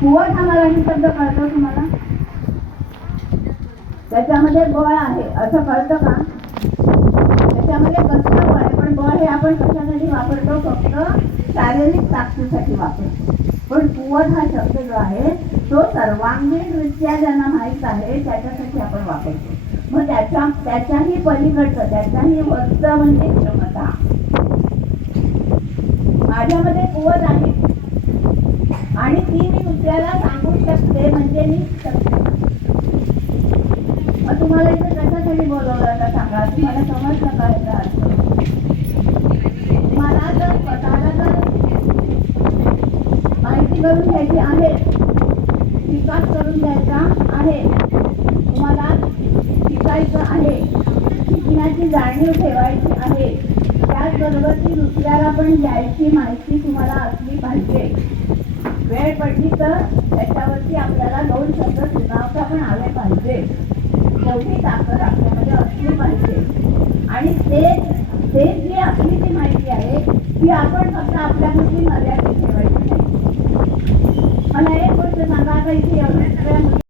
कुवत हा मराठी शब्द कळतो तुम्हाला? त्याच्यामध्ये बळ आहे असं कळतं का? त्याच्यामध्ये कसलं बळ आहे? पण बळ हे आपण कशासाठी वापरतो? फक्त शारीरिक ताकदीसाठी वापरतो. पण कुवत हा शब्द जो आहे तो सर्वांगीणरित्या ज्यांना माहीत आहे त्याच्यासाठी आपण वापरतो. मग त्याच्याही पलीकडचं, त्याच्याही वरचं म्हणजे क्षमता. माझ्यामध्ये कुवत आहे आणि ती मी दुसऱ्याला सांगू शकते म्हणजे मी शकते. मग तुम्हाला इथे कशासाठी बोलवलं आता सांगा? तुम्हाला समजलं का याचा अर्थ? तुम्हाला जर स्वतःला जर माहिती करून घ्यायची आहे, विकास करून घ्यायचा आहे, तुम्हाला शिकायचं आहे, शिकण्याची जाणीव ठेवायची आहे, त्याचबरोबर ती दुसऱ्याला पण द्यायची माहिती तुम्हाला असली पाहिजे. वेळ पडली तर त्याच्यावरती आपल्याला 2 शब्द सुनावता पण आले पाहिजे. एवढी ताकद आपल्यामध्ये असली पाहिजे. आणि ते जी आपली जी माहिती आहे ती आपण फक्त आपल्यापुरती मर्यादित